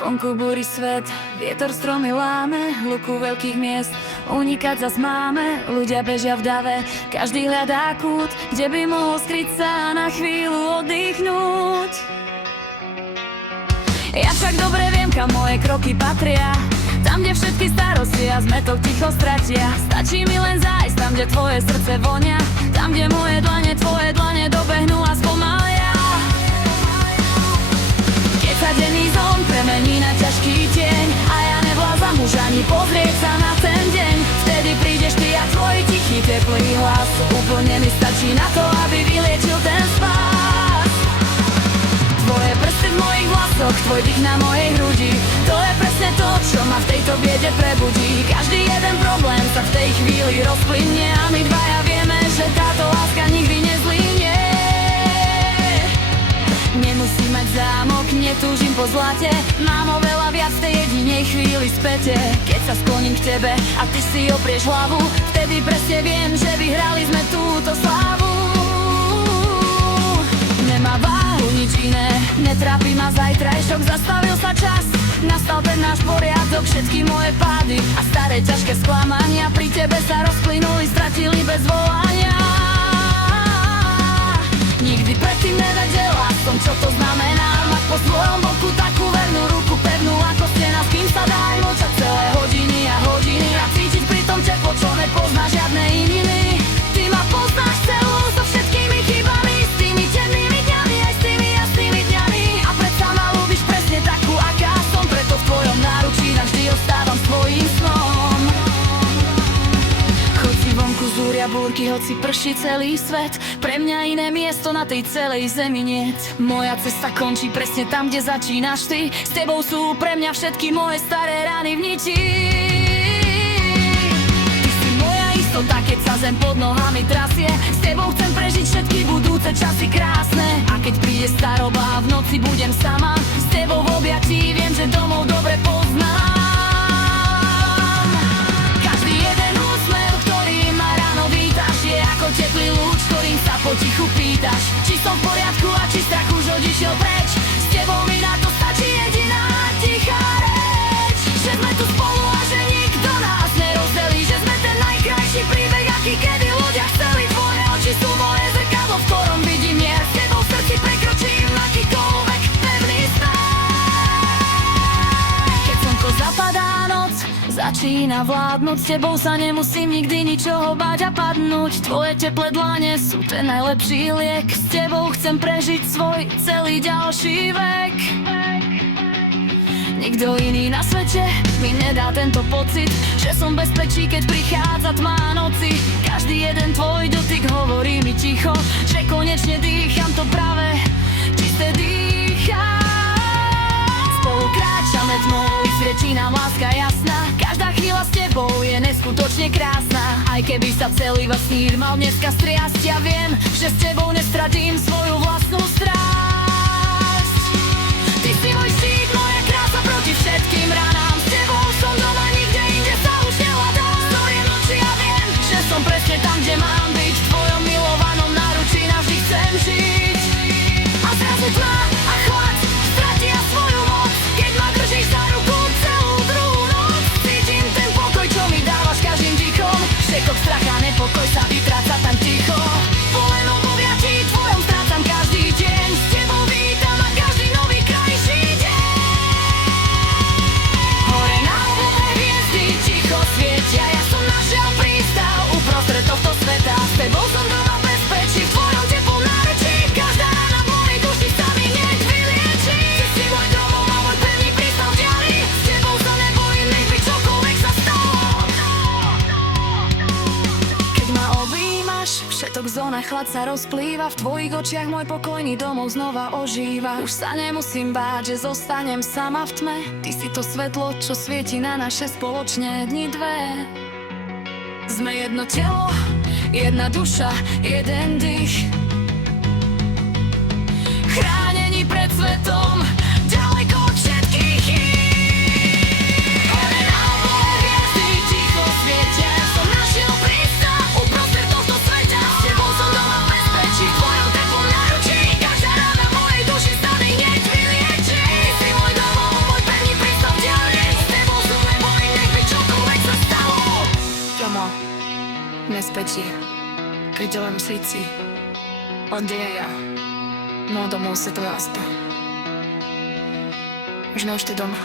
Vonku búri svet, vietor stromy láme, hluku veľkých miest unikať zas máme. Ľudia bežia v dave, každý hľadá kút, kde by mohol skryť sa na chvíľu oddychnúť. Ja však dobre viem, kam moje kroky patria, tam, kde všetky starosti a zmetok ticho stratia. Stačí mi len zájsť tam, kde tvoje srdce vonia, tam, kde moje dlane, tvoje dlane dobehnú a spomalia. Keď sa denný zón premení na ťažký tieň a ja nevládzam už ani pozrieť sa na ten deň, vtedy prídeš ty a tvoj tichý teplý hlas úplne mi stačí na to, aby vyliečil ten spás. Tvoje prsty v mojich vlasoch, tvoj dých na mojej hrudi, to je presne to, čo ma v tejto biede prebudí. Každý jeden problém sa v tej chvíli rozplynie a my dvaja vieme, že táto láska nikdy nezlynie. Nemusím mať zámok, netúžim po zlate, mám oveľa viac v tej jedinej chvíli späte. Keď sa skloním k tebe a ty si oprieš hlavu, vtedy presne viem, že vyhrali sme túto slávu. Nemá váhu nič iné, netrápi ma zajtrajšok, zastavil sa čas, nastal ten náš poriadok, všetky moje pády a staré ťažké sklamania pri tebe sa rozplynuli, stratili bez volania. Nikdy predtým nevedela som, čo to znamená mať po svojom boku takú vernú ruku, pevnú ako stena, s kým sa dá aj mlčať celé hodiny a hodiny a cítiť pri tom teplo, čo nepozná žiadne ininy. Ty ma poznáš celú so všetkými chybami, s tými temnými dňami aj s tými jasnými dňami, a predsa ma ľúbiš presne takú, aká som, preto v tvojom náručí navždy ostávam svojím snom. Choď si vonku, zúria búrky, hoci prší celý svet, pre mňa iné miesto na tej celej zemi niet. Moja cesta končí presne tam, kde začínaš ty, s tebou sú pre mňa všetky moje staré rany v niti. Ty si moja istota, keď sa zem pod nohami trasie, s tebou chcem prežiť všetky budúce časy krásne. A keď príde staroba a v noci budem sama, s tebou v objatí viem, že domov dobre poznám. Každý jeden úsmev, ktorý ma ráno vítaš, je ako teplý lúč, ktorým sa potichu pýtaš, či som v poriadku a či strach už odišiel preč. S tebou mi na to stačí jediná tichá reč, že sme tu spolu a že nikto nás nerozdelí, že sme ten najkrajší príbeh, aký kedy ľudia chceli. Tvoje oči sú moje zrkadlo, v ktorom vidím mier, s tebou v srdci prekročím akýkoľvek pevný smer. Keď slnko zapadá, noc začína vládnuť, s tebou sa nemusím nikdy ničoho báť a padnúť. Tvoje teplé dlane sú ten najlepší liek, s tebou chcem prežiť svoj celý ďalší vek. Nikto iný na svete mi nedá tento pocit, že som v bezpečí, keď prichádza tma noci. Každý jeden tvoj dotyk hovorí mi ticho, že konečne dýcham to pravé, čisté dýcham. Spolu kráčame tmou, sviečí nám láska jasná, každá chvíľa s tebou je neskutočne krásna. Aj keby sa celý vesmír mal dneska striasť, ja viem, že s tebou nestratím svoju vlastnú strásť. Ty si môj štít, moja krása proti všetkým ranám, s tebou som doma, nikde inde sa už nehľadám. Storiem oči a viem, že som presne tam, kde mám byť, v tvojom milovanom náručí navždy chcem žiť. A zrazu tma a chlad stratia svoju moc, keď ma držíš za ruku celú druhú noc. Cítim ten pokoj, čo mi dávaš každým dýchom, štekok strach a nepokoj sa vytráca tam ticho. Volenom v objatí tvojom strácam každý deň, s tebou vítam a každý nový krajší deň. Hore na oblohe hviezdy ticho svietia, ja som našiel prístav uprostred tohto sveta. S tebou som doma v bezpečí, v tvojom teplom náručí, každá rana v mojej duši sa mi hneď vylieči. Ty si môj domov a môj pevný prístav v diaľi, s tebou sa nebojím, nech by čokoľvek sa stalo. Keď ma objímaš, všetok zóna chlad sa rozplýva, v tvojich očiach môj pokojný domov znova ožíva. Už sa nemusím báť, že zostanem sama v tme, ty si to svetlo, čo svieti na naše spoločné dni dve. Sme jedno telo, jedna duša, jeden dých, chránení pred svetom, ďaleko od všetkých chýb. Hore na oblohe hviezdy ticho svietia, ja som našiel prístav uprostred tohto sveta. S tebou som doma v bezpečí, v tvojom teplom náručí, každá rána v mojej duši sa mi hneď vylieči. Ty si môj domov, môj pevný bezpečí. Keď len cíti, odjeja, no domov se to jasne. Možno už ty doma.